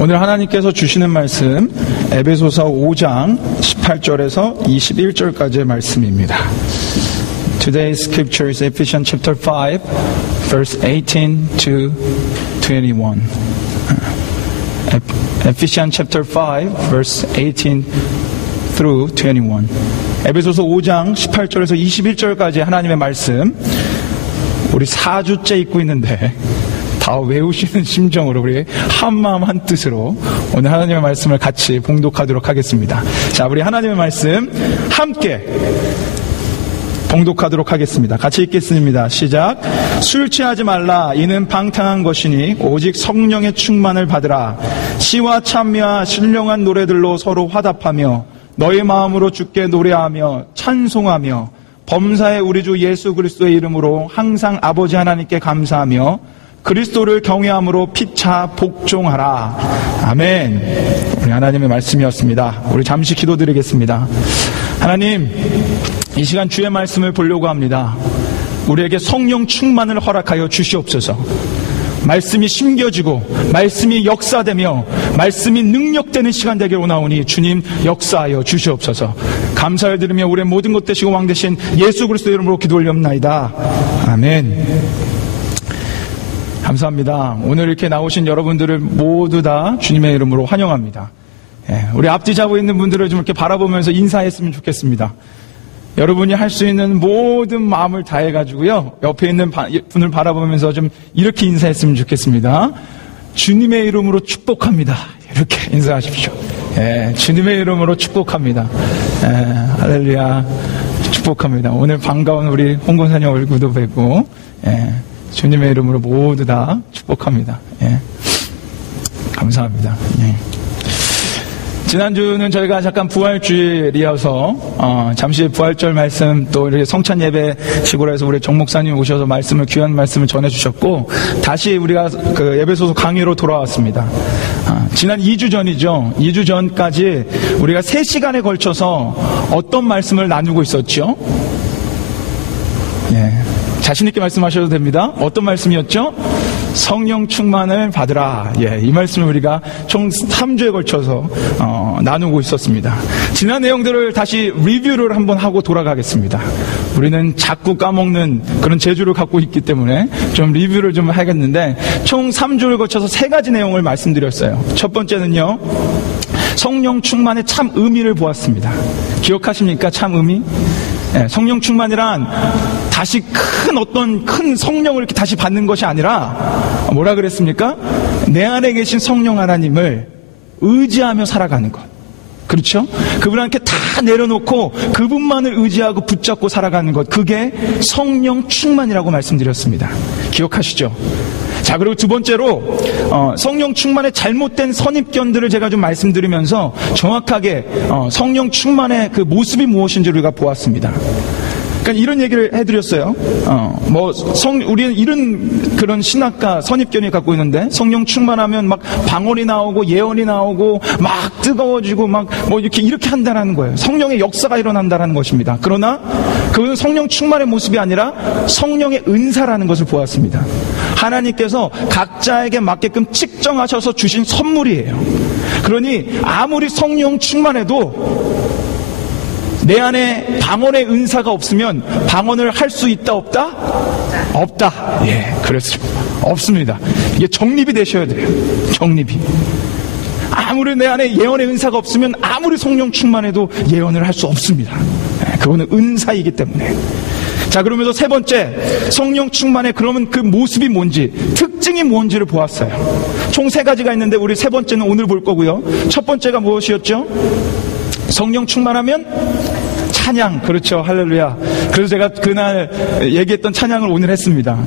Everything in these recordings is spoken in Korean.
오늘 하나님께서 주시는 말씀 에베소서 5장 18절에서 21절까지의 말씀입니다. Today's scripture is Ephesians chapter 5, verse 18 to 21. Ephesians chapter 5, verse 18 through 21. 에베소서 5장 18절에서 21절까지 하나님의 말씀, 우리 4주째 읽고 있는데 다 외우시는 심정으로 우리 한마음 한뜻으로 오늘 하나님의 말씀을 같이 봉독하도록 하겠습니다. 자, 우리 하나님의 말씀 함께 봉독하도록 하겠습니다. 같이 읽겠습니다. 시작. 술 취하지 말라. 이는 방탕한 것이니 오직 성령의 충만을 받으라. 시와 찬미와 신령한 노래들로 서로 화답하며 너희 마음으로 주께 노래하며 찬송하며 범사의 우리 주 예수 그리스도의 이름으로 항상 아버지 하나님께 감사하며 그리스도를 경외함으로 피차 복종하라. 아멘. 우리 하나님의 말씀이었습니다. 우리 잠시 기도드리겠습니다. 하나님, 이 시간 주의 말씀을 보려고 합니다. 우리에게 성령 충만을 허락하여 주시옵소서. 말씀이 심겨지고 말씀이 역사되며 말씀이 능력되는 시간 되기를 원하오니 주님 역사하여 주시옵소서. 감사를 드리며 우리의 모든 것 되시고 왕 되신 예수 그리스도의 이름으로 기도 올리옵나이다. 아멘. 감사합니다. 오늘 이렇게 나오신 여러분들을 모두 다 주님의 이름으로 환영합니다. 우리 앞뒤 잡고 있는 분들을 좀 이렇게 바라보면서 인사했으면 좋겠습니다. 여러분이 할 수 있는 모든 마음을 다해가지고요, 옆에 있는 분을 바라보면서 좀 이렇게 인사했으면 좋겠습니다. 주님의 이름으로 축복합니다. 이렇게 인사하십시오. 주님의 이름으로 축복합니다. 할렐루야. 축복합니다. 오늘 반가운 우리 홍건사님 얼굴도 뵙고, 주님의 이름으로 모두 다 축복합니다. 감사합니다. 지난주는 저희가 잠깐 부활주일이어서 잠시 부활절 말씀 또 이렇게 성찬 예배 식으로 해서 우리 정 목사님 오셔서 귀한 말씀을 전해주셨고, 다시 우리가 그 에베소서 강의로 돌아왔습니다. 지난 2주 전이죠. 2주 전까지 우리가 3시간에 걸쳐서 어떤 말씀을 나누고 있었죠? 자신있게 말씀하셔도 됩니다. 어떤 말씀이었죠? 성령 충만을 받으라. 이 말씀을 우리가 총 3주에 걸쳐서 나누고 있었습니다. 지난 내용들을 다시 리뷰를 한번 하고 돌아가겠습니다. 우리는 자꾸 까먹는 그런 재주를 갖고 있기 때문에 좀 리뷰를 좀 하겠는데, 총 3주를 거쳐서 3가지 내용을 말씀드렸어요. 첫 번째는요, 성령 충만의 참 의미를 보았습니다. 기억하십니까? 참 의미? 성령 충만이란 다시 어떤 큰 성령을 이렇게 다시 받는 것이 아니라 뭐라 그랬습니까? 내 안에 계신 성령 하나님을 의지하며 살아가는 것. 그렇죠? 그분한테 다 내려놓고 그분만을 의지하고 붙잡고 살아가는 것. 그게 성령 충만이라고 말씀드렸습니다. 기억하시죠? 자, 그리고 두 번째로 성령 충만의 잘못된 선입견들을 제가 좀 말씀드리면서 정확하게 성령 충만의 그 모습이 무엇인지 우리가 보았습니다. 그러니까 이런 얘기를 해드렸어요. 우리는 이런 그런 신학과 선입견이 갖고 있는데, 성령 충만하면 막 방언이 나오고 예언이 나오고 막 뜨거워지고 이렇게 한다는 거예요. 성령의 역사가 일어난다는 것입니다. 그러나 그것은 성령 충만의 모습이 아니라 성령의 은사라는 것을 보았습니다. 하나님께서 각자에게 맞게끔 측정하셔서 주신 선물이에요. 그러니 아무리 성령 충만해도 내 안에 방언의 은사가 없으면 방언을 할 수 있다 없다? 없다. 그렇습니다. 없습니다. 이게 정립이 되셔야 돼요. 정립이. 아무리 내 안에 예언의 은사가 없으면 아무리 성령 충만해도 예언을 할 수 없습니다. 그거는 은사이기 때문에. 자, 그러면서 세 번째, 성령 충만의 그러면 그 모습이 뭔지, 특징이 뭔지를 보았어요. 총 3가지가 있는데 우리 세 번째는 오늘 볼 거고요. 첫 번째가 무엇이었죠? 성령 충만하면 찬양. 그렇죠. 할렐루야. 그래서 제가 그날 얘기했던 찬양을 오늘 했습니다.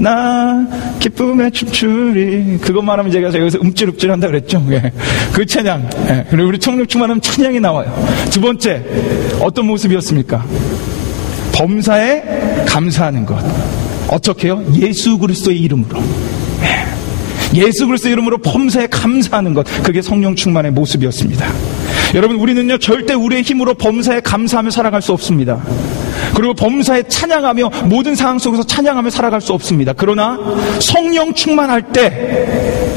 나 기쁨에 춤추리. 그것만 하면 제가 여기서 움찔움찔 한다 그랬죠. 그 찬양. 그리고 우리 성령 충만하면 찬양이 나와요. 두 번째, 어떤 모습이었습니까? 범사에 감사하는 것. 어떻게요? 예수 그리스도의 이름으로. 예수 그리스도의 이름으로 범사에 감사하는 것. 그게 성령 충만의 모습이었습니다. 여러분, 우리는요 절대 우리의 힘으로 범사에 감사하며 살아갈 수 없습니다. 그리고 범사에 찬양하며 모든 상황 속에서 찬양하며 살아갈 수 없습니다. 그러나 성령 충만할 때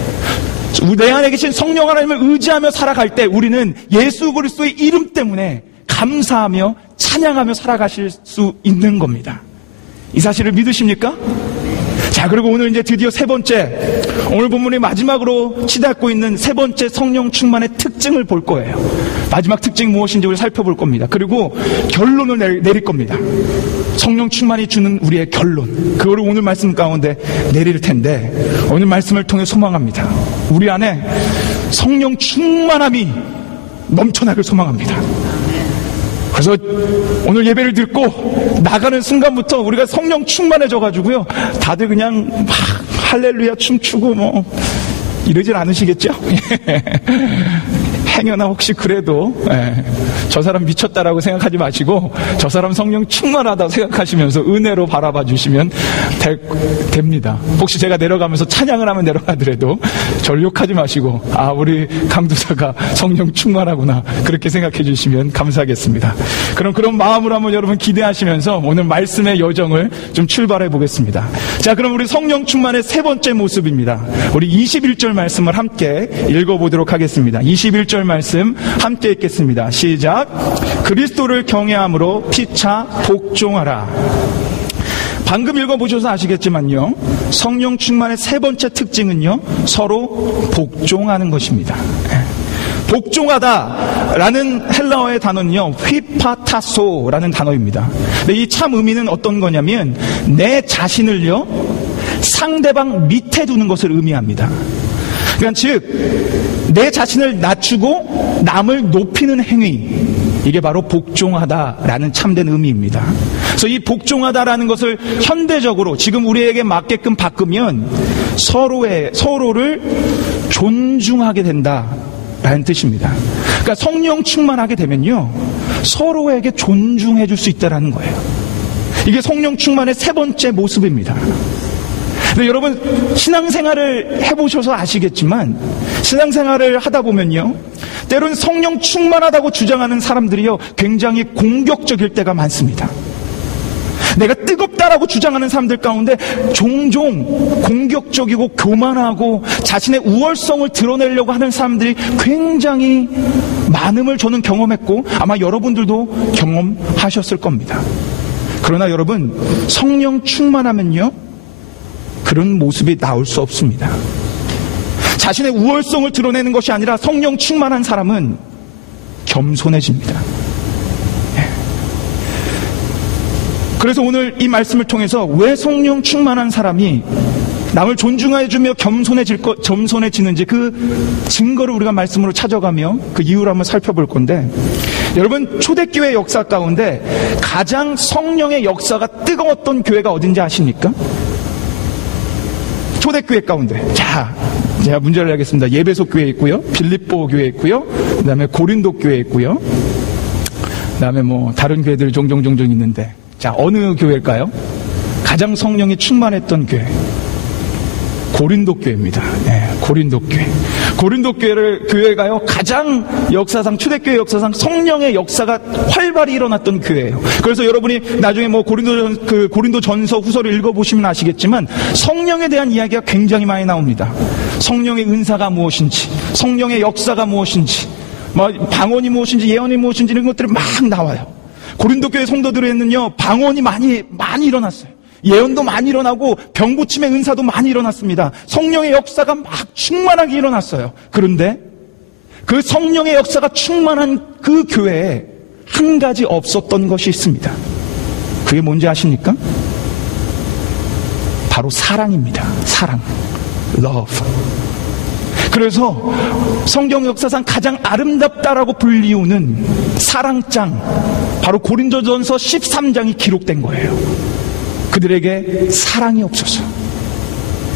내 안에 계신 성령 하나님을 의지하며 살아갈 때 우리는 예수 그리스도의 이름 때문에 감사하며 찬양하며 살아가실 수 있는 겁니다. 이 사실을 믿으십니까? 자, 그리고 오늘 이제 드디어 세 번째, 오늘 본문의 마지막으로 치닫고 있는 세 번째 성령 충만의 특징을 볼 거예요. 마지막 특징이 무엇인지 우리 살펴볼 겁니다. 그리고 결론을 내릴 겁니다. 성령 충만이 주는 우리의 결론, 그거를 오늘 말씀 가운데 내릴 텐데, 오늘 말씀을 통해 소망합니다. 우리 안에 성령 충만함이 넘쳐나길 소망합니다. 그래서 오늘 예배를 듣고 나가는 순간부터 우리가 성령 충만해져가지고요, 다들 그냥 막 할렐루야 춤추고 뭐 이러진 않으시겠죠? 행여나 혹시 그래도 저 사람 미쳤다라고 생각하지 마시고 저 사람 성령 충만하다 생각하시면서 은혜로 바라봐 주시면 됩니다. 혹시 제가 내려가면서 찬양을 하면 내려가더라도 저를 욕하지 마시고, 아, 우리 강도사가 성령 충만하구나, 그렇게 생각해 주시면 감사하겠습니다. 그럼 그런 마음으로 한번 여러분 기대하시면서 오늘 말씀의 여정을 좀 출발해 보겠습니다. 자, 그럼 우리 성령 충만의 세 번째 모습입니다. 우리 21절 말씀을 함께 읽어보도록 하겠습니다. 21절 말씀 함께 읽겠습니다. 시작. 그리스도를 경외함으로 피차 복종하라. 방금 읽어보셔서 아시겠지만요, 성령 충만의 세 번째 특징은요, 서로 복종하는 것입니다. 복종하다라는 헬라어의 단어는요, 휘파타소라는 단어입니다. 근데 이 참 의미는 어떤 거냐면 내 자신을요, 상대방 밑에 두는 것을 의미합니다. 그러니까 즉 내 자신을 낮추고 남을 높이는 행위, 이게 바로 복종하다라는 참된 의미입니다. 그래서 이 복종하다라는 것을 현대적으로 지금 우리에게 맞게끔 바꾸면 서로를 존중하게 된다라는 뜻입니다. 그러니까 성령 충만하게 되면요, 서로에게 존중해 줄 수 있다라는 거예요. 이게 성령 충만의 세 번째 모습입니다. 근데 여러분, 신앙생활을 해보셔서 아시겠지만, 신앙생활을 하다 보면요, 때로는 성령 충만하다고 주장하는 사람들이요, 굉장히 공격적일 때가 많습니다. 내가 뜨겁다라고 주장하는 사람들 가운데 종종 공격적이고 교만하고 자신의 우월성을 드러내려고 하는 사람들이 굉장히 많음을 저는 경험했고, 아마 여러분들도 경험하셨을 겁니다. 그러나 여러분, 성령 충만하면요, 그런 모습이 나올 수 없습니다. 자신의 우월성을 드러내는 것이 아니라 성령 충만한 사람은 겸손해집니다. 그래서 오늘 이 말씀을 통해서 왜 성령 충만한 사람이 남을 존중해주며 겸손해지는지 그 증거를 우리가 말씀으로 찾아가며 그 이유를 한번 살펴볼 건데, 여러분, 초대교회 역사 가운데 가장 성령의 역사가 뜨거웠던 교회가 어딘지 아십니까? 초대교회 가운데, 자, 제가 문제를 내겠습니다. 예배소 교회 있고요, 빌립보 교회 있고요, 그 다음에 고린도 교회 있고요, 그 다음에 뭐 다른 교회들 종종 있는데, 자, 어느 교회일까요? 가장 성령이 충만했던 교회, 고린도 교회입니다. 네, 고린도 교회. 고린도 교회가요, 가장 역사상, 초대교회 역사상 성령의 역사가 활발히 일어났던 교회예요. 그래서 여러분이 나중에 뭐 고린도 전서 후서를 읽어보시면 아시겠지만, 성령에 대한 이야기가 굉장히 많이 나옵니다. 성령의 은사가 무엇인지, 성령의 역사가 무엇인지, 뭐 방언이 무엇인지, 예언이 무엇인지, 이런 것들이 막 나와요. 고린도 교회 성도들에는요, 방언이 많이 일어났어요. 예언도 많이 일어나고 병고침의 은사도 많이 일어났습니다. 성령의 역사가 막 충만하게 일어났어요. 그런데 그 성령의 역사가 충만한 그 교회에 한 가지 없었던 것이 있습니다. 그게 뭔지 아십니까? 바로 사랑입니다. 사랑, love. 그래서 성경 역사상 가장 아름답다라고 불리우는 사랑장, 바로 고린도전서 13장이 기록된 거예요. 그들에게 사랑이 없어서,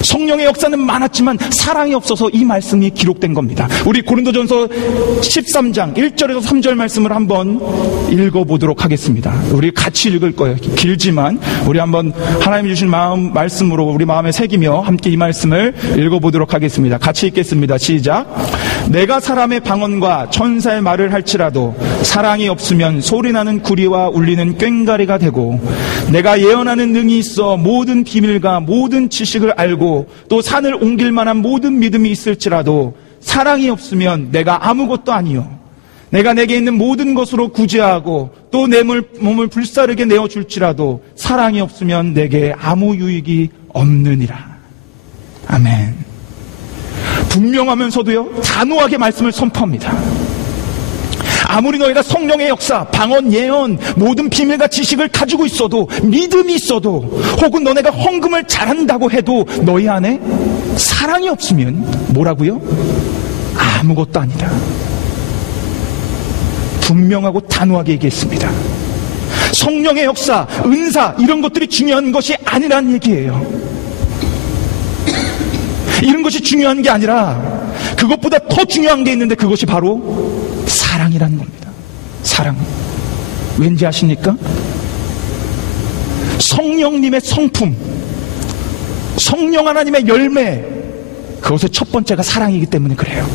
성령의 역사는 많았지만 사랑이 없어서 이 말씀이 기록된 겁니다. 우리 고린도전서 13장 1절에서 3절 말씀을 한번 읽어보도록 하겠습니다. 우리 같이 읽을 거예요. 길지만 우리 한번 하나님이 주신 말씀으로 우리 마음에 새기며 함께 이 말씀을 읽어보도록 하겠습니다. 같이 읽겠습니다. 시작. 내가 사람의 방언과 천사의 말을 할지라도 사랑이 없으면 소리나는 구리와 울리는 꽹과리가 되고, 내가 예언하는 능이 있어 모든 비밀과 모든 지식을 알고 또 산을 옮길 만한 모든 믿음이 있을지라도 사랑이 없으면 내가 아무것도 아니요, 내가 내게 있는 모든 것으로 구제하고 또 내 몸을 불사르게 내어줄지라도 사랑이 없으면 내게 아무 유익이 없느니라. 아멘. 분명하면서도요, 단호하게 말씀을 선포합니다. 아무리 너희가 성령의 역사, 방언, 예언, 모든 비밀과 지식을 가지고 있어도, 믿음이 있어도, 혹은 너네가 헌금을 잘한다고 해도 너희 안에 사랑이 없으면 뭐라고요? 아무것도 아니다. 분명하고 단호하게 얘기했습니다. 성령의 역사, 은사, 이런 것들이 중요한 것이 아니란 얘기예요. 이런 것이 중요한 게 아니라 그것보다 더 중요한 게 있는데, 그것이 바로 사랑이라는 겁니다. 사랑. 왠지 아십니까? 성령님의 성품, 성령 하나님의 열매, 그것의 첫 번째가 사랑이기 때문에 그래요.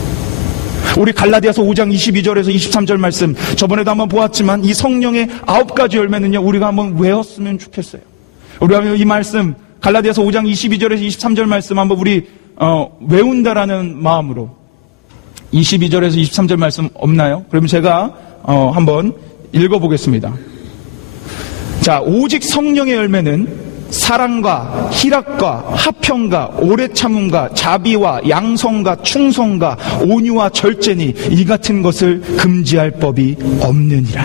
우리 갈라디아서 5장 22절에서 23절 말씀, 저번에도 한번 보았지만 이 성령의 9가지 열매는요, 우리가 한번 외웠으면 좋겠어요. 우리가 이 말씀, 갈라디아서 5장 22절에서 23절 말씀 한번 우리 외운다라는 마음으로, 22절에서 23절 말씀 없나요? 그러면 제가 한번 읽어보겠습니다. 자, 오직 성령의 열매는 사랑과 희락과 화평과 오래 참음과 자비와 양성과 충성과 온유와 절제니 이 같은 것을 금지할 법이 없느니라.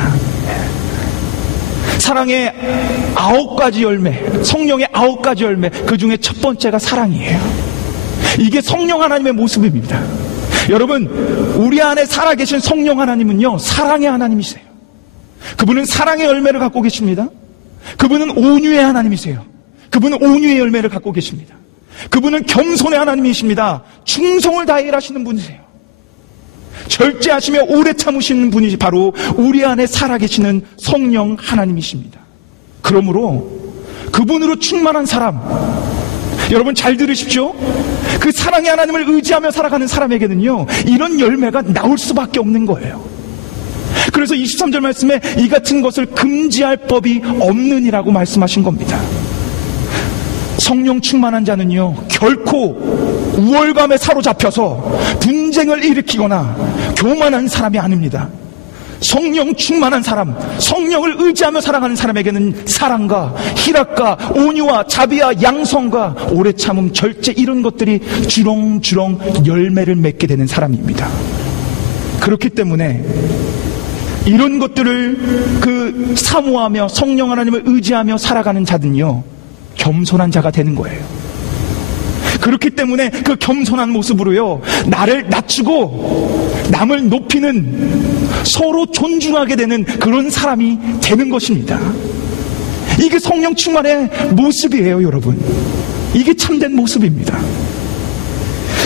사랑의 9가지 열매, 성령의 9가지 열매, 그 중에 첫 번째가 사랑이에요. 이게 성령 하나님의 모습입니다. 여러분, 우리 안에 살아계신 성령 하나님은요, 사랑의 하나님이세요. 그분은 사랑의 열매를 갖고 계십니다. 그분은 온유의 하나님이세요. 그분은 온유의 열매를 갖고 계십니다. 그분은 겸손의 하나님이십니다. 충성을 다해 일하시는 분이세요. 절제하시며 오래 참으시는 분이 바로 우리 안에 살아계시는 성령 하나님이십니다. 그러므로 그분으로 충만한 사람, 여러분 잘 들으십시오. 그 사랑의 하나님을 의지하며 살아가는 사람에게는요, 이런 열매가 나올 수밖에 없는 거예요. 그래서 23절 말씀에 이 같은 것을 금지할 법이 없느니라고 말씀하신 겁니다. 성령 충만한 자는요, 결코 우월감에 사로잡혀서 분쟁을 일으키거나 교만한 사람이 아닙니다. 성령 충만한 사람, 성령을 의지하며 살아가는 사람에게는 사랑과 희락과 온유와 자비와 양성과 오래 참음, 절제, 이런 것들이 주렁주렁 열매를 맺게 되는 사람입니다. 그렇기 때문에 이런 것들을 사모하며 성령 하나님을 의지하며 살아가는 자들은요, 겸손한 자가 되는 거예요. 그렇기 때문에 그 겸손한 모습으로요, 나를 낮추고 남을 높이는, 서로 존중하게 되는 그런 사람이 되는 것입니다. 이게 성령 충만의 모습이에요, 여러분. 이게 참된 모습입니다.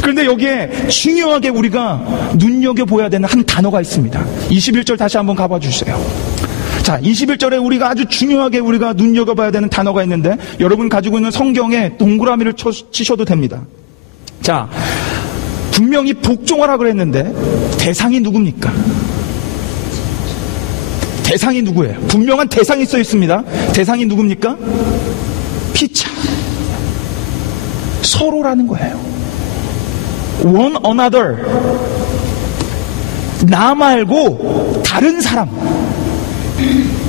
그런데 여기에 중요하게 우리가 눈여겨보아야 되는 한 단어가 있습니다. 21절 다시 한번 가봐 주세요. 자, 21절에 우리가 아주 중요하게 우리가 눈여겨봐야 되는 단어가 있는데, 여러분 가지고 있는 성경에 동그라미를 치셔도 됩니다. 자, 분명히 복종하라 그랬는데 대상이 누굽니까? 대상이 누구예요? 분명한 대상이 써 있습니다. 대상이 누굽니까? 피차. 서로라는 거예요. One another. 나 말고 다른 사람.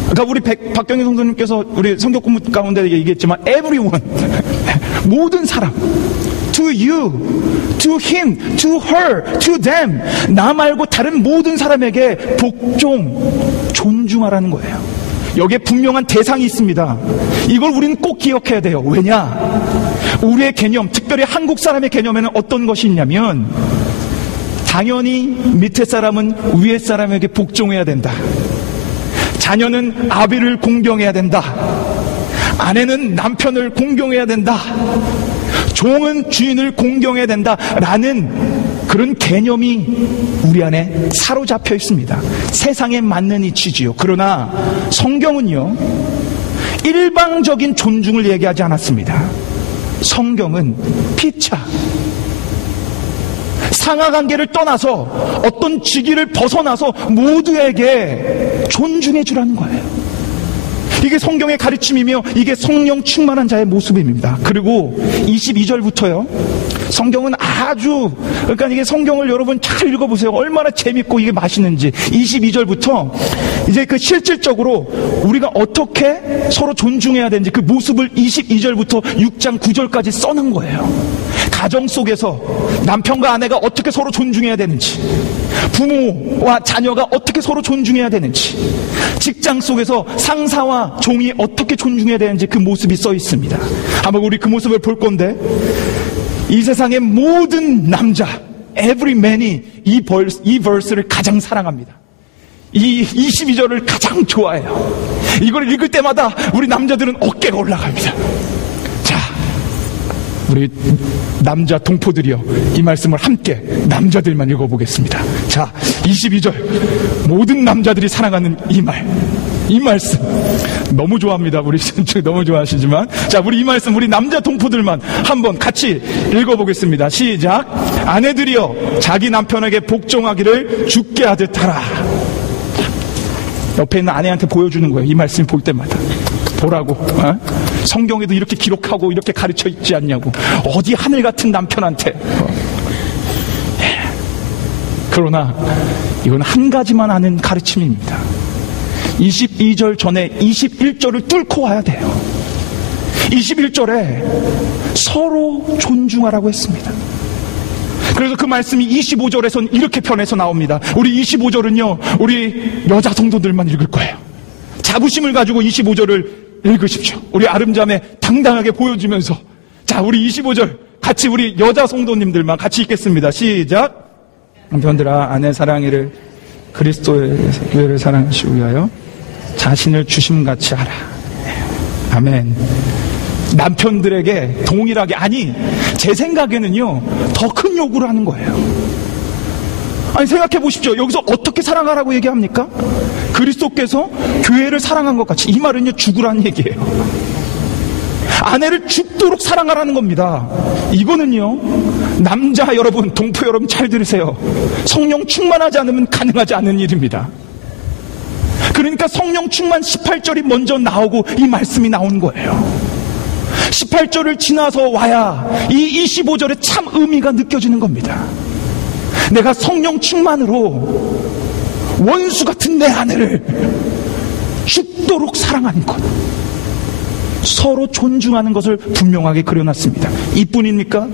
그러니까 우리 박경희 성도님께서 우리 성경 공부 가운데 얘기했지만 everyone. 모든 사람. To you, to him, to her, to them. 나 말고 다른 모든 사람에게 복종, 존중하라는 거예요. 여기에 분명한 대상이 있습니다. 이걸 우리는 꼭 기억해야 돼요. 왜냐? 우리의 개념, 특별히 한국 사람의 개념에는 어떤 것이 있냐면, 당연히 밑에 사람은 위에 사람에게 복종해야 된다. 자녀는 아비를 공경해야 된다. 아내는 남편을 공경해야 된다. 종은 주인을 공경해야 된다. 라는 그런 개념이 우리 안에 사로잡혀 있습니다. 세상에 맞는 이치지요. 그러나 성경은요, 일방적인 존중을 얘기하지 않았습니다. 성경은 피차, 상하관계를 떠나서 어떤 직위를 벗어나서 모두에게 존중해 주라는 거예요. 이게 성경의 가르침이며 이게 성령 충만한 자의 모습입니다. 그리고 22절부터요. 성경은 그러니까 이게 성경을 여러분 잘 읽어보세요. 얼마나 재밌고 이게 맛있는지. 22절부터 이제 그 실질적으로 우리가 어떻게 서로 존중해야 되는지 그 모습을 22절부터 6장 9절까지 써놓은 거예요. 가정 속에서 남편과 아내가 어떻게 서로 존중해야 되는지, 부모와 자녀가 어떻게 서로 존중해야 되는지, 직장 속에서 상사와 종이 어떻게 존중해야 되는지 그 모습이 써 있습니다. 한번 우리 그 모습을 볼 건데, 이 세상의 모든 남자, every man이 이 verse를 가장 사랑합니다. 이 22절을 가장 좋아해요. 이걸 읽을 때마다 우리 남자들은 어깨가 올라갑니다. 자, 우리 남자 동포들이요, 이 말씀을 함께 남자들만 읽어보겠습니다. 자, 22절, 모든 남자들이 사랑하는 이 말씀 너무 좋아합니다. 우리 너무 좋아하시지만, 자, 우리 이 말씀 우리 남자 동포들만 한번 같이 읽어보겠습니다. 시작. 아내들이여 자기 남편에게 복종하기를 주께 하듯 하라. 옆에 있는 아내한테 보여주는 거예요. 이 말씀 볼 때마다 보라고. 성경에도 이렇게 기록하고 이렇게 가르쳐 있지 않냐고. 어디 하늘 같은 남편한테. 그러나 이건 한 가지만 아는 가르침입니다. 22절 전에 21절을 뚫고 와야 돼요. 21절에 서로 존중하라고 했습니다. 그래서 그 말씀이 25절에선 이렇게 변해서 나옵니다. 우리 25절은요, 우리 여자 성도들만 읽을 거예요. 자부심을 가지고 25절을 읽으십시오. 우리 아름자매 당당하게 보여주면서. 자, 우리 25절 같이 우리 여자 성도님들만 같이 읽겠습니다. 시작. 남편들아 아내 사랑이를 그리스도의 교회를 사랑하시기 위하여 자신을 주심같이 하라. 아멘. 남편들에게 동일하게, 아니 제 생각에는요 더 큰 요구를 하는 거예요. 아니 생각해 보십시오. 여기서 어떻게 사랑하라고 얘기합니까? 그리스도께서 교회를 사랑한 것 같이. 이 말은요 죽으라는 얘기예요. 아내를 죽도록 사랑하라는 겁니다. 이거는요 남자 여러분, 동포 여러분 잘 들으세요. 성령 충만하지 않으면 가능하지 않은 일입니다. 그러니까 성령 충만 18절이 먼저 나오고 이 말씀이 나온 거예요. 18절을 지나서 와야 이 25절에 참 의미가 느껴지는 겁니다. 내가 성령 충만으로 원수 같은 내 아내를 죽도록 사랑하는 것, 서로 존중하는 것을 분명하게 그려놨습니다. 이뿐입니까?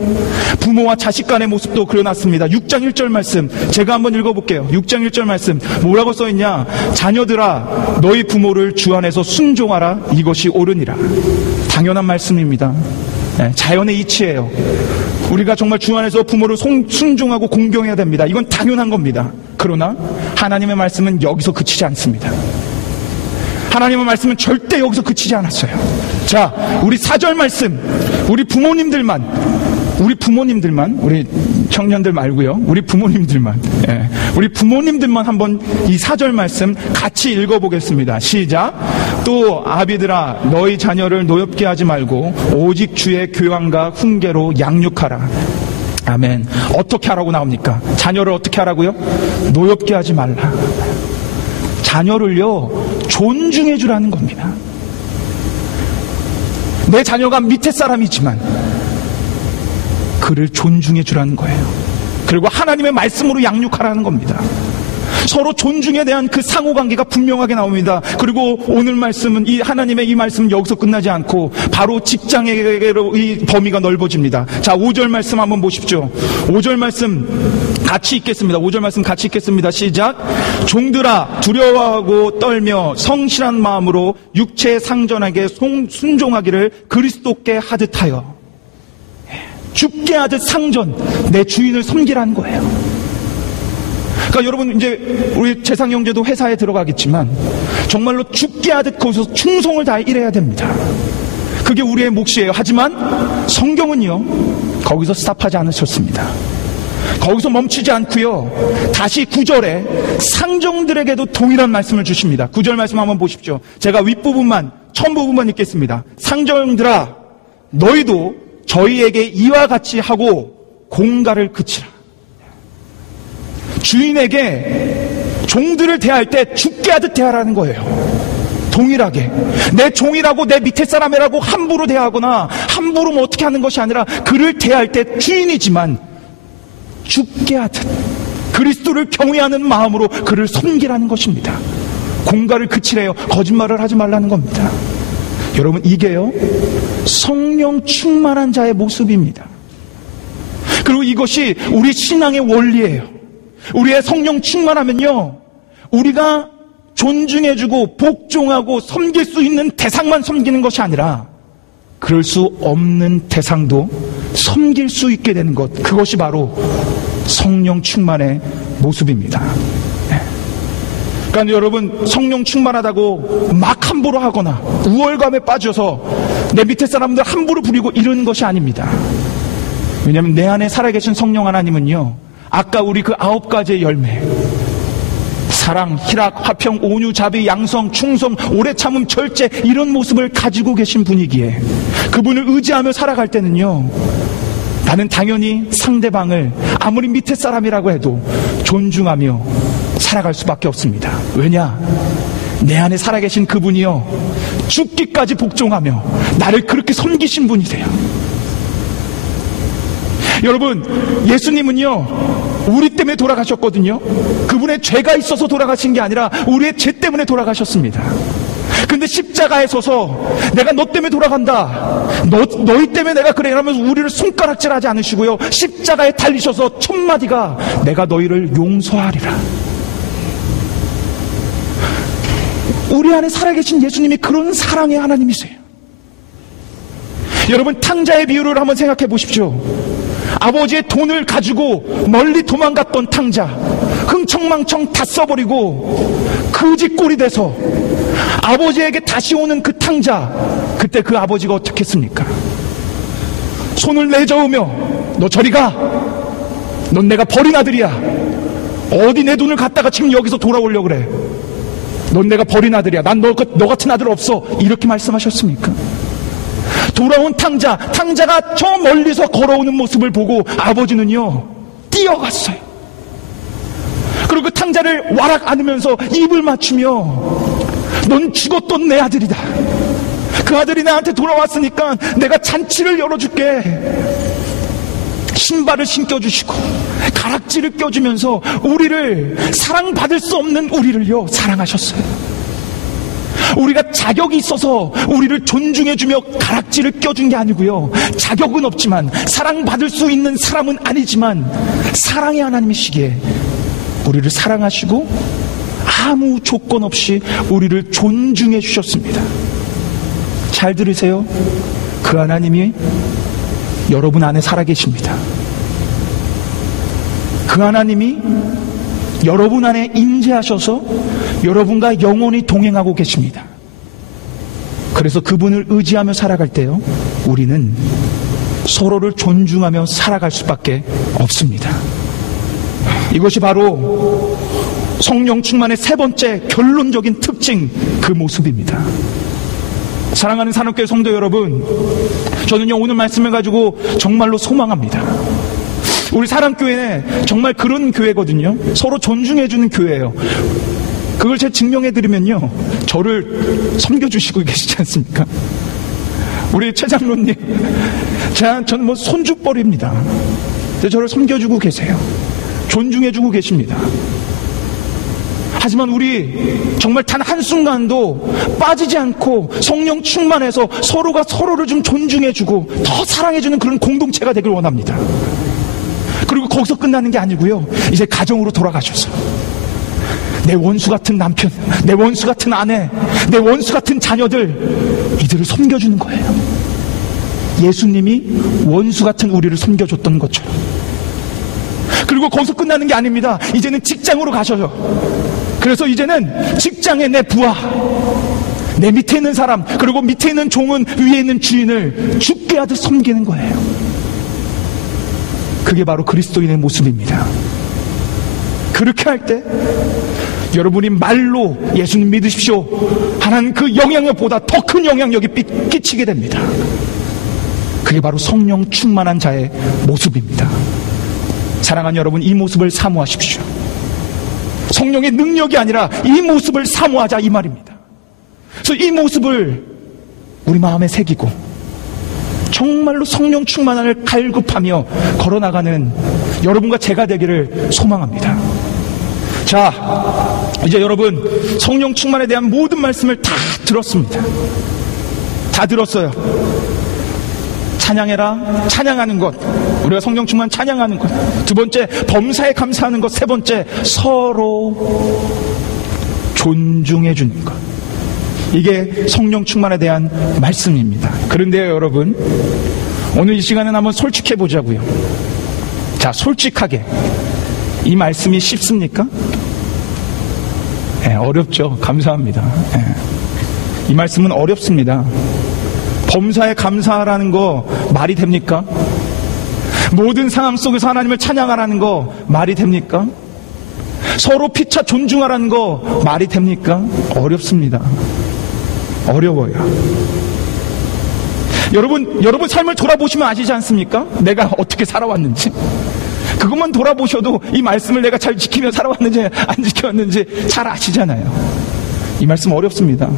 부모와 자식 간의 모습도 그려놨습니다. 6장 1절 말씀 제가 한번 읽어볼게요. 6장 1절 말씀 뭐라고 써있냐? 자녀들아 너희 부모를 주 안에서 순종하라. 이것이 옳으니라. 당연한 말씀입니다. 자연의 이치예요. 우리가 정말 주 안에서 부모를 순종하고 공경해야 됩니다. 이건 당연한 겁니다. 그러나 하나님의 말씀은 여기서 그치지 않습니다. 하나님의 말씀은 절대 여기서 그치지 않았어요. 자, 우리 4절 말씀, 우리 부모님들만, 우리 청년들 말고요, 우리 부모님들만 한번 이 4절 말씀 같이 읽어보겠습니다. 시작. 또 아비들아 너희 자녀를 노엽게 하지 말고 오직 주의 교양과 훈계로 양육하라. 아멘. 어떻게 하라고 나옵니까? 자녀를 어떻게 하라고요? 노엽게 하지 말라. 자녀를요 존중해 주라는 겁니다. 내 자녀가 밑에 사람이지만 그를 존중해 주라는 거예요. 그리고 하나님의 말씀으로 양육하라는 겁니다. 서로 존중에 대한 그 상호관계가 분명하게 나옵니다. 그리고 오늘 말씀은 이 하나님의 이 말씀은 여기서 끝나지 않고 바로 직장에게로 이 범위가 넓어집니다. 자, 5절 말씀 한번 보십시오. 5절 말씀 같이 읽겠습니다. 5절 말씀 같이 읽겠습니다. 시작. 종들아 두려워하고 떨며 성실한 마음으로 육체의 상전에게 순종하기를 그리스도께 하듯 하여. 죽게 하듯 상전, 내 주인을 섬기라는 거예요. 그러니까 여러분 이제 우리 재상 형제도 회사에 들어가겠지만 정말로 죽게 하듯 거기서 충성을 다해 일해야 됩니다. 그게 우리의 몫이에요. 하지만 성경은요 거기서 스탑하지 않으셨습니다. 거기서 멈추지 않고요 다시 9절에 상정들에게도 동일한 말씀을 주십니다. 9절 말씀 한번 보십시오. 제가 윗부분만 처음 부분만 읽겠습니다. 상정들아 너희도 저희에게 이와 같이 하고 공갈을 그치라. 주인에게 종들을 대할 때 죽게 하듯 대하라는 거예요. 동일하게 내 종이라고 내 밑에 사람이라고 함부로 대하거나 함부로 뭐 어떻게 하는 것이 아니라 그를 대할 때 주인이지만 죽게 하듯 그리스도를 경외하는 마음으로 그를 섬기라는 것입니다. 공갈을 그치래요. 거짓말을 하지 말라는 겁니다. 여러분, 이게요 성령 충만한 자의 모습입니다. 그리고 이것이 우리 신앙의 원리예요. 우리의 성령 충만하면요, 우리가 존중해주고 복종하고 섬길 수 있는 대상만 섬기는 것이 아니라 그럴 수 없는 대상도 섬길 수 있게 되는 것, 그것이 바로 성령 충만의 모습입니다. 그러니까 여러분, 성령 충만하다고 막 함부로 하거나 우월감에 빠져서 내 밑에 사람들 함부로 부리고 이러는 것이 아닙니다. 왜냐하면 내 안에 살아계신 성령 하나님은요, 아까 우리 그 9가지의 열매, 사랑, 희락, 화평, 온유, 자비, 양성, 충성, 오래 참음, 절제, 이런 모습을 가지고 계신 분이기에 그분을 의지하며 살아갈 때는요, 나는 당연히 상대방을 아무리 밑에 사람이라고 해도 존중하며 살아갈 수밖에 없습니다. 왜냐? 내 안에 살아계신 그분이요, 죽기까지 복종하며 나를 그렇게 섬기신 분이세요. 여러분, 예수님은요, 우리 때문에 돌아가셨거든요. 그분의 죄가 있어서 돌아가신 게 아니라 우리의 죄 때문에 돌아가셨습니다. 근데 십자가에 서서 내가 너 때문에 돌아간다, 너희 때문에 내가 그래, 이러면서 우리를 손가락질하지 않으시고요, 십자가에 달리셔서 첫 마디가 내가 너희를 용서하리라. 우리 안에 살아계신 예수님이 그런 사랑의 하나님이세요. 여러분, 탕자의 비유를 한번 생각해 보십시오. 아버지의 돈을 가지고 멀리 도망갔던 탕자, 흥청망청 다 써버리고 거지꼴이 돼서 아버지에게 다시 오는 그 탕자, 그때 그 아버지가 어떻게 했습니까? 손을 내저으며 너 저리 가, 넌 내가 버린 아들이야, 어디 내 돈을 갖다가 지금 여기서 돌아오려고 그래, 넌 내가 버린 아들이야, 난 너 같은 아들 없어, 이렇게 말씀하셨습니까? 돌아온 탕자가 저 멀리서 걸어오는 모습을 보고 아버지는요, 뛰어갔어요. 그리고 그 탕자를 와락 안으면서 입을 맞추며 넌 죽었던 내 아들이다, 그 아들이 나한테 돌아왔으니까 내가 잔치를 열어줄게, 신발을 신겨주시고 가락지를 껴주면서 우리를, 사랑받을 수 없는 우리를요 사랑하셨어요. 우리가 자격이 있어서 우리를 존중해주며 가락지를 껴준 게 아니고요, 자격은 없지만 사랑받을 수 있는 사람은 아니지만 사랑의 하나님이시기에 우리를 사랑하시고 아무 조건 없이 우리를 존중해 주셨습니다. 잘 들으세요. 그 하나님이 여러분 안에 살아계십니다. 그 하나님이 여러분 안에 임재하셔서 여러분과 영원히 동행하고 계십니다. 그래서 그분을 의지하며 살아갈 때요, 우리는 서로를 존중하며 살아갈 수밖에 없습니다. 이것이 바로 성령 충만의 세 번째 결론적인 특징, 그 모습입니다. 사랑하는 산업교회 성도 여러분, 저는요 오늘 말씀을 가지고 정말로 소망합니다. 우리 사랑교회는 정말 그런 교회거든요. 서로 존중해주는 교회예요. 그걸 제가 증명해드리면요, 저를 섬겨주시고 계시지 않습니까? 우리 최 장로님, 저는 뭐 손주뻘입니다. 저를 섬겨주고 계세요. 존중해주고 계십니다. 하지만 우리 정말 단 한순간도 빠지지 않고 성령 충만해서 서로가 서로를 좀 존중해주고 더 사랑해주는 그런 공동체가 되길 원합니다. 그리고 거기서 끝나는 게 아니고요, 이제 가정으로 돌아가셔서 내 원수 같은 남편, 내 원수 같은 아내, 내 원수 같은 자녀들, 이들을 섬겨주는 거예요. 예수님이 원수 같은 우리를 섬겨줬던 것처럼. 그리고 거기서 끝나는 게 아닙니다. 이제는 직장으로 가셔서, 그래서 이제는 직장에 내 부하, 내 밑에 있는 사람, 그리고 밑에 있는 종은 위에 있는 주인을 죽게 하듯 섬기는 거예요. 그게 바로 그리스도인의 모습입니다. 그렇게 할 때 여러분이 말로 예수님 믿으십시오 하는 그 영향력보다 더 큰 영향력이 끼치게 됩니다. 그게 바로 성령 충만한 자의 모습입니다. 사랑하는 여러분, 이 모습을 사모하십시오. 성령의 능력이 아니라 이 모습을 사모하자 이 말입니다. 그래서 이 모습을 우리 마음에 새기고 정말로 성령 충만을 갈급하며 걸어나가는 여러분과 제가 되기를 소망합니다. 자, 이제 여러분 성령 충만에 대한 모든 말씀을 다 들었습니다. 다 들었어요. 찬양해라, 찬양하는 것, 우리가 성령 충만 찬양하는 것. 두 번째, 범사에 감사하는 것. 세 번째, 서로 존중해 주는 것. 이게 성령 충만에 대한 말씀입니다. 그런데요, 여러분, 오늘 이 시간에는 한번 솔직해 보자고요. 자, 솔직하게 이 말씀이 쉽습니까? 네, 어렵죠. 감사합니다. 네. 이 말씀은 어렵습니다. 범사에 감사하라는 거 말이 됩니까? 모든 상황 속에서 하나님을 찬양하라는 거 말이 됩니까? 서로 피차 존중하라는 거 말이 됩니까? 어렵습니다. 어려워요. 여러분 삶을 돌아보시면 아시지 않습니까? 내가 어떻게 살아왔는지. 그것만 돌아보셔도 이 말씀을 내가 잘 지키며 살아왔는지 안 지켜왔는지 잘 아시잖아요. 이 말씀 어렵습니다.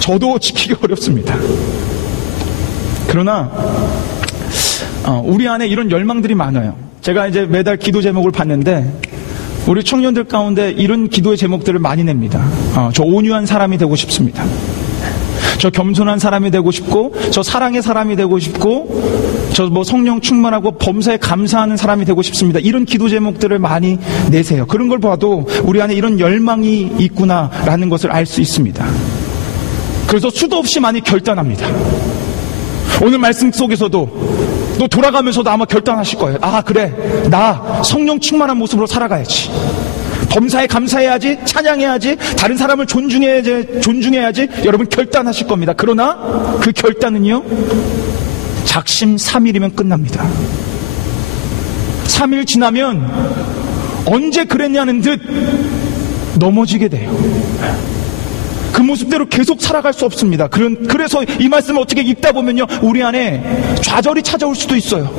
저도 지키기 어렵습니다. 그러나 우리 안에 이런 열망들이 많아요. 제가 이제 매달 기도 제목을 봤는데 우리 청년들 가운데 이런 기도의 제목들을 많이 냅니다. 저 온유한 사람이 되고 싶습니다. 저 겸손한 사람이 되고 싶고, 저 사랑의 사람이 되고 싶고, 저 뭐 성령 충만하고 범사에 감사하는 사람이 되고 싶습니다. 이런 기도 제목들을 많이 내세요. 그런 걸 봐도 우리 안에 이런 열망이 있구나라는 것을 알 수 있습니다. 그래서 수도 없이 많이 결단합니다. 오늘 말씀 속에서도 또 돌아가면서도 아마 결단하실 거예요. 아, 그래, 나 성령 충만한 모습으로 살아가야지. 범사에 감사해야지, 찬양해야지, 다른 사람을 존중해야지. 여러분 결단하실 겁니다. 그러나 그 결단은요, 작심 3일이면 끝납니다. 3일 지나면 언제 그랬냐는 듯 넘어지게 돼요. 그 모습대로 계속 살아갈 수 없습니다. 그래서 이 말씀을 어떻게 읽다 보면요, 우리 안에 좌절이 찾아올 수도 있어요.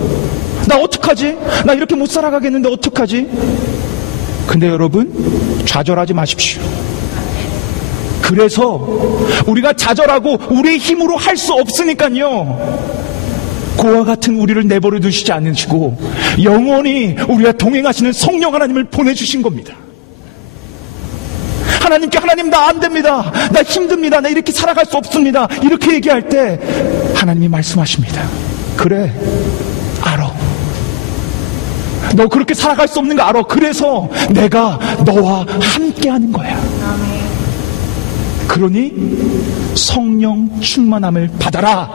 나 어떡하지? 나 이렇게 못 살아가겠는데 어떡하지? 근데 여러분, 좌절하지 마십시오. 그래서 우리가 좌절하고 우리의 힘으로 할 수 없으니까요, 그와 같은 우리를 내버려 두시지 않으시고 영원히 우리와 동행하시는 성령 하나님을 보내주신 겁니다. 하나님께, 하나님 나 안 됩니다, 나 힘듭니다, 나 이렇게 살아갈 수 없습니다, 이렇게 얘기할 때 하나님이 말씀하십니다. 그래, 알아. 너 그렇게 살아갈 수 없는 거 알아. 그래서 내가 너와 함께 하는 거야. 그러니 성령 충만함을 받아라,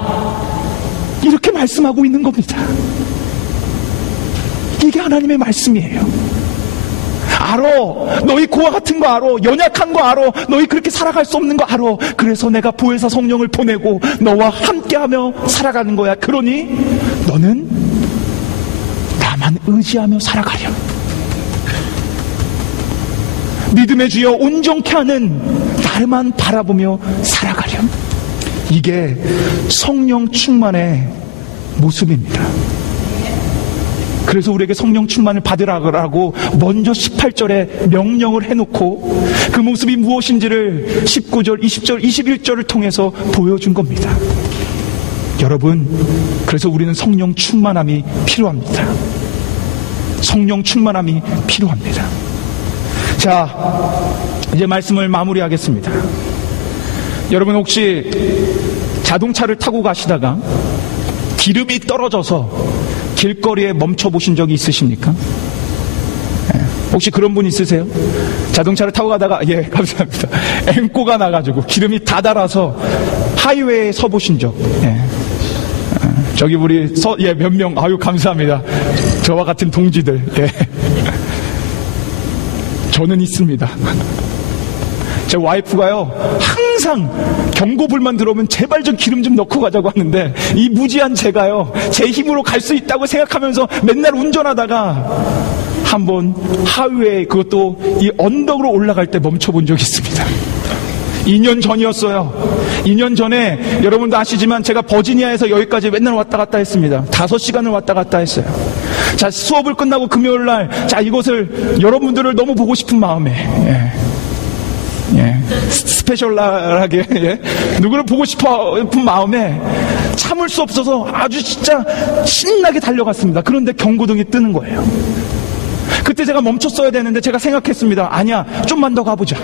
이렇게 말씀하고 있는 겁니다. 이게 하나님의 말씀이에요. 알아, 너희 고와 같은 거 알아, 연약한 거 알아, 너희 그렇게 살아갈 수 없는 거 알아. 그래서 내가 보혜사 성령을 보내고 너와 함께하며 살아가는 거야. 그러니 너는 나만 의지하며 살아가렴. 믿음의 주여 온전케 하는 나를만 바라보며 살아가렴. 이게 성령 충만의 모습입니다. 그래서 우리에게 성령 충만을 받으라고 먼저 18절에 명령을 해놓고 그 모습이 무엇인지를 19절, 20절, 21절을 통해서 보여준 겁니다. 여러분, 그래서 우리는 성령 충만함이 필요합니다. 성령 충만함이 필요합니다. 자, 이제 말씀을 마무리하겠습니다. 여러분, 혹시 자동차를 타고 가시다가 기름이 떨어져서 길거리에 멈춰보신 적이 있으십니까? 혹시 그런 분 있으세요? 자동차를 타고 가다가, 예, 감사합니다, 앵꼬가 나가지고 기름이 다 달아서 하이웨이에 서보신 적, 예. 저기 우리 몇 명, 아유 감사합니다, 저와 같은 동지들, 예. 저는 있습니다. 제 와이프가요, 항상 경고불만 들어오면 제발 좀 기름 좀 넣고 가자고 하는데, 이 무지한 제가요, 제 힘으로 갈 수 있다고 생각하면서 맨날 운전하다가 한번 하위에, 그것도 이 언덕으로 올라갈 때 멈춰본 적이 있습니다. 2년 전이었어요. 2년 전에 여러분도 아시지만 제가 버지니아에서 여기까지 맨날 왔다 갔다 했습니다. 5시간을 왔다 갔다 했어요. 자, 수업을 끝나고 금요일 날, 자, 이곳을 여러분들을 너무 보고 싶은 마음에, 스페셜하게, 누구를 보고 싶은 마음에 참을 수 없어서 아주 진짜 신나게 달려갔습니다. 그런데 경고등이 뜨는 거예요. 그때 제가 멈췄어야 되는데 제가 생각했습니다. 아니야, 좀만 더 가보자.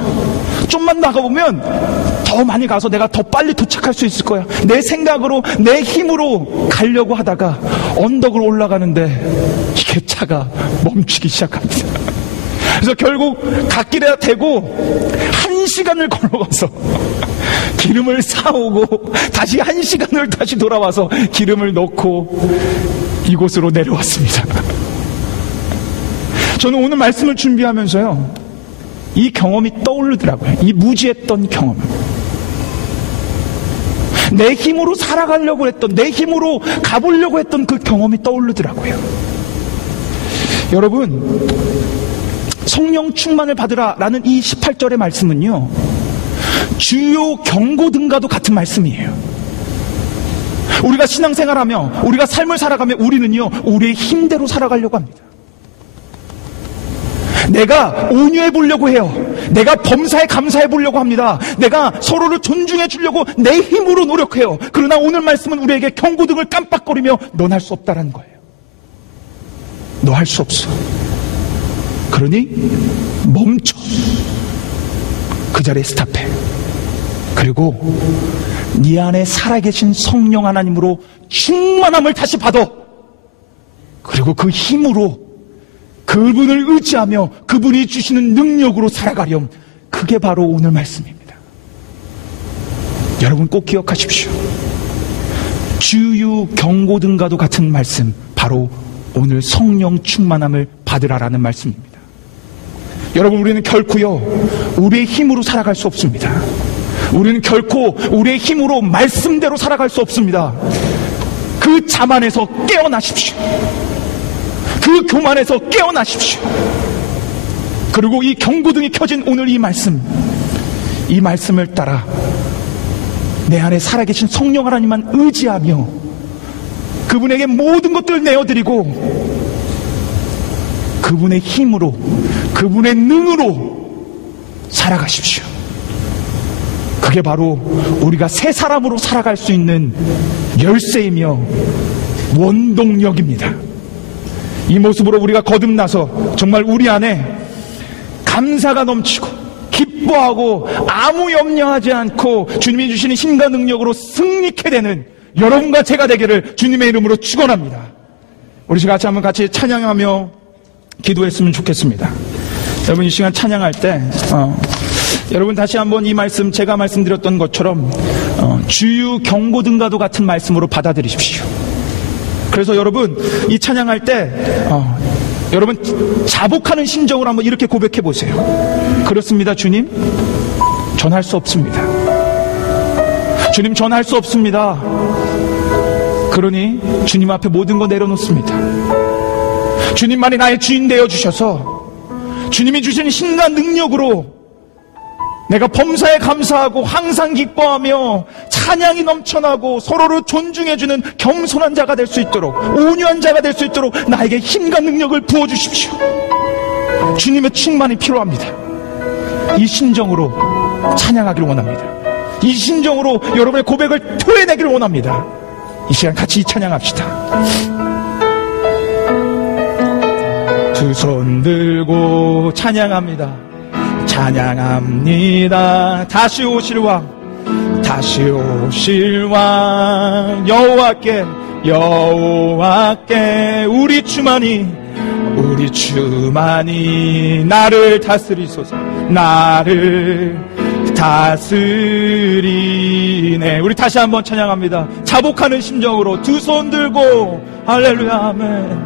좀만 더 가보면 더 많이 가서 내가 더 빨리 도착할 수 있을 거야. 내 생각으로, 내 힘으로 가려고 하다가 언덕을 올라가는데 이게 차가 멈추기 시작합니다. 그래서 결국 갓길에 대고 1시간을 걸어가서 기름을 사오고 다시 1시간을 다시 돌아와서 기름을 넣고 이곳으로 내려왔습니다. 저는 오늘 말씀을 준비하면서요, 이 경험이 떠오르더라고요. 이 무지했던 경험. 내 힘으로 살아가려고 했던, 내 힘으로 가보려고 했던 그 경험이 떠오르더라고요. 여러분, 성령 충만을 받으라 라는 이 18절의 말씀은요, 주요 경고등과도 같은 말씀이에요. 우리가 신앙생활하며 우리가 삶을 살아가며 우리는요, 우리의 힘대로 살아가려고 합니다. 내가 온유해 보려고 해요. 내가 범사에 감사해 보려고 합니다. 내가 서로를 존중해 주려고 내 힘으로 노력해요. 그러나 오늘 말씀은 우리에게 경고등을 깜빡거리며 넌 할 수 없다라는 거예요. 너 할 수 없어. 그러니 멈춰. 그 자리에 스탑해. 그리고 네 안에 살아계신 성령 하나님으로 충만함을 다시 받아. 그리고 그 힘으로 그분을 의지하며 그분이 주시는 능력으로 살아가렴. 그게 바로 오늘 말씀입니다. 여러분 꼭 기억하십시오. 주유 경고등과도 같은 말씀, 바로 오늘 성령 충만함을 받으라라는 말씀입니다. 여러분, 우리는 결코요, 우리의 힘으로 살아갈 수 없습니다. 우리는 결코 우리의 힘으로 말씀대로 살아갈 수 없습니다. 그 자만에서 깨어나십시오. 그 교만에서 깨어나십시오. 그리고 이 경고등이 켜진 오늘 이 말씀을 따라 내 안에 살아계신 성령 하나님만 의지하며 그분에게 모든 것들을 내어드리고 그분의 힘으로, 그분의 능으로 살아가십시오. 그게 바로 우리가 새 사람으로 살아갈 수 있는 열쇠이며 원동력입니다. 이 모습으로 우리가 거듭나서 정말 우리 안에 감사가 넘치고 기뻐하고 아무 염려하지 않고 주님이 주시는 힘과 능력으로 승리케 되는 여러분과 제가 되기를 주님의 이름으로 축원합니다. 우리 같이 한번 같이 찬양하며 기도했으면 좋겠습니다. 여러분, 이 시간 찬양할 때 여러분 다시 한번 이 말씀, 제가 말씀드렸던 것처럼 주유 경고등과도 같은 말씀으로 받아들이십시오. 그래서 여러분, 이 찬양할 때 여러분 자복하는 심정으로 한번 이렇게 고백해 보세요. 그렇습니다, 주님. 전 할 수 없습니다. 주님, 전 할 수 없습니다. 그러니 주님 앞에 모든 거 내려놓습니다. 주님만이 나의 주인 되어 주셔서 주님이 주신 힘과 능력으로 내가 범사에 감사하고 항상 기뻐하며 찬양이 넘쳐나고 서로를 존중해주는 겸손한 자가 될 수 있도록, 온유한 자가 될 수 있도록 나에게 힘과 능력을 부어주십시오. 주님의 충만이 필요합니다. 이 심정으로 찬양하기를 원합니다. 이 심정으로 여러분의 고백을 토해내기를 원합니다. 이 시간 같이 찬양합시다. 두 손 들고 찬양합니다. 찬양합니다. 다시 오실 왕, 다시 오실 왕, 여호와께 우리 주만이 나를 다스리소서. 나를 다스리네. 우리 다시 한번 찬양합니다. 자복하는 심정으로 두 손 들고 할렐루야 아멘.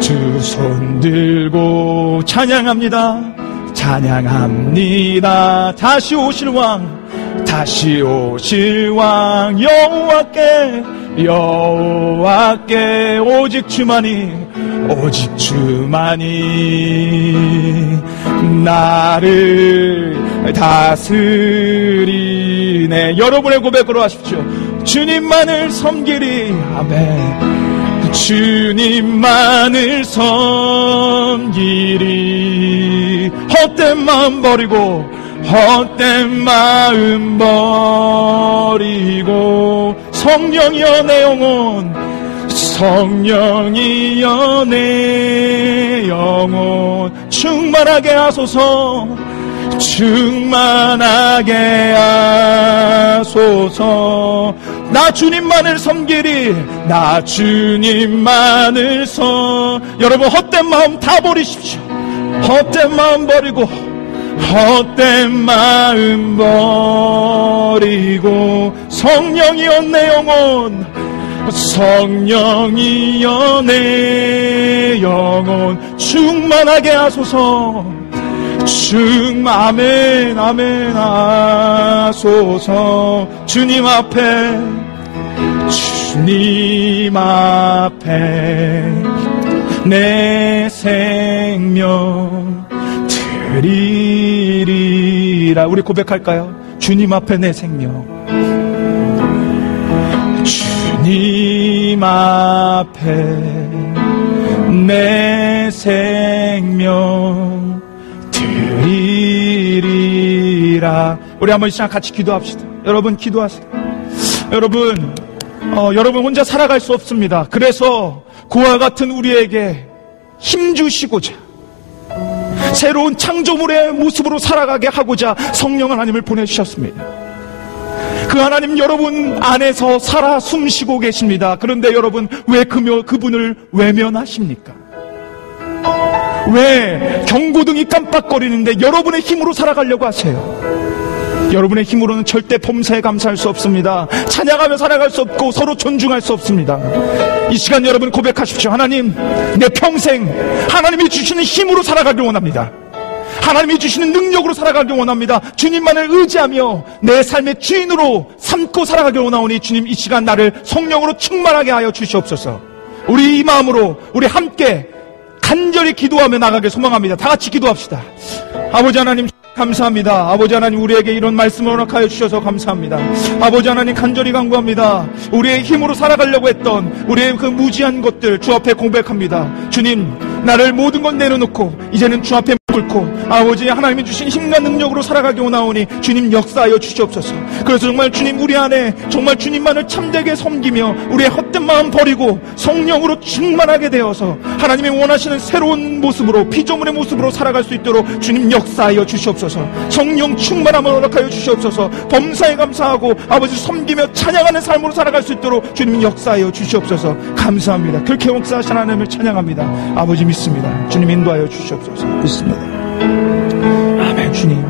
두 손 들고 찬양합니다. 찬양합니다. 다시 오실 왕, 여호와께 오직 주만이 오직 주만이 나를 다스리네. 여러분의 고백으로 하십시오. 주님만을 섬기리. 아멘. 주님만을 섬기리. 헛된 마음 버리고, 헛된 마음 버리고, 성령이여 내 영혼, 성령이여 내 영혼 충만하게 하소서. 충만하게 하소서. 나 주님만을 섬기리. 나 주님만을 여러분 헛된 마음 다 버리십시오. 헛된 마음 버리고, 헛된 마음 버리고, 성령이여 내 영혼, 성령이여 내 영혼 충만하게 하소서. 아멘 아멘 하소서. 주님 앞에 내 생명 드리리라. 우리 고백할까요? 주님 앞에 내 생명, 주님 앞에 내 생명 드리리라. 우리 한번 시작 같이 기도합시다. 여러분 기도하세요. 여러분 혼자 살아갈 수 없습니다. 그래서 그와 같은 우리에게 힘주시고자, 새로운 창조물의 모습으로 살아가게 하고자 성령 하나님을 보내주셨습니다. 그 하나님 여러분 안에서 살아 숨쉬고 계십니다. 그런데 여러분 왜 그분을 외면하십니까? 왜 경고등이 깜빡거리는데 여러분의 힘으로 살아가려고 하세요? 여러분의 힘으로는 절대 범사에 감사할 수 없습니다. 찬양하며 살아갈 수 없고 서로 존중할 수 없습니다. 이 시간 여러분 고백하십시오. 하나님, 내 평생 하나님이 주시는 힘으로 살아가길 원합니다. 하나님이 주시는 능력으로 살아가길 원합니다. 주님만을 의지하며 내 삶의 주인으로 삼고 살아가길 원하오니 주님 이 시간 나를 성령으로 충만하게 하여 주시옵소서. 우리 이 마음으로 우리 함께 간절히 기도하며 나가길 소망합니다. 다 같이 기도합시다. 아버지 하나님 감사합니다. 아버지 하나님 우리에게 이런 말씀을 허락하여 주셔서 감사합니다. 아버지 하나님 간절히 간구합니다. 우리의 힘으로 살아가려고 했던 우리의 그 무지한 것들 주 앞에 고백합니다. 주님, 나를 모든 건 내려놓고 이제는 주 앞에 꿇고 아버지 하나님이 주신 힘과 능력으로 살아가기 원하오니 주님 역사하여 주시옵소서. 그래서 정말 주님 우리 안에 정말 주님만을 참되게 섬기며 우리의 헛된 마음 버리고 성령으로 충만하게 되어서 하나님이 원하시는 새로운 모습으로 피조물의 모습으로 살아갈 수 있도록 주님 역사하여 주시옵소서. 성령 충만함을 허락하여 주시옵소서. 범사에 감사하고 아버지 섬기며 찬양하는 삶으로 살아갈 수 있도록 주님 역사하여 주시옵소서. 감사합니다. 그렇게 역사하신 하나님을 찬양합니다. 아버지 믿습니다. 주님 인도하여 주시옵소서. 믿습니다. 아멘. 주님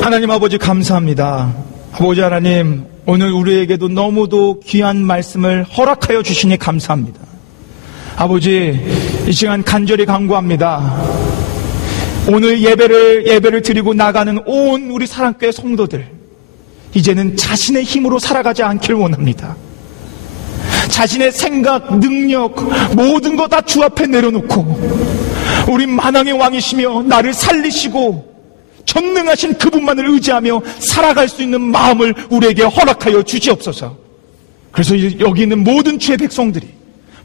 하나님 아버지 감사합니다. 아버지 하나님 오늘 우리에게도 너무도 귀한 말씀을 허락하여 주시니 감사합니다. 아버지 이 시간 간절히 간구합니다. 오늘 예배를 드리고 나가는 온 우리 사랑교회 성도들 이제는 자신의 힘으로 살아가지 않길 원합니다. 자신의 생각, 능력 모든 거 다 주 앞에 내려놓고 우리 만왕의 왕이시며 나를 살리시고 전능하신 그분만을 의지하며 살아갈 수 있는 마음을 우리에게 허락하여 주시옵소서. 그래서 여기 있는 모든 주의 백성들이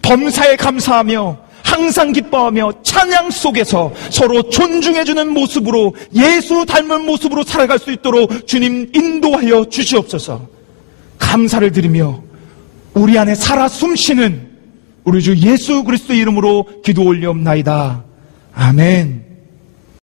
범사에 감사하며 항상 기뻐하며 찬양 속에서 서로 존중해주는 모습으로 예수 닮은 모습으로 살아갈 수 있도록 주님 인도하여 주시옵소서. 감사를 드리며 우리 안에 살아 숨쉬는 우리 주 예수 그리스도 이름으로 기도 올리옵나이다. 아멘.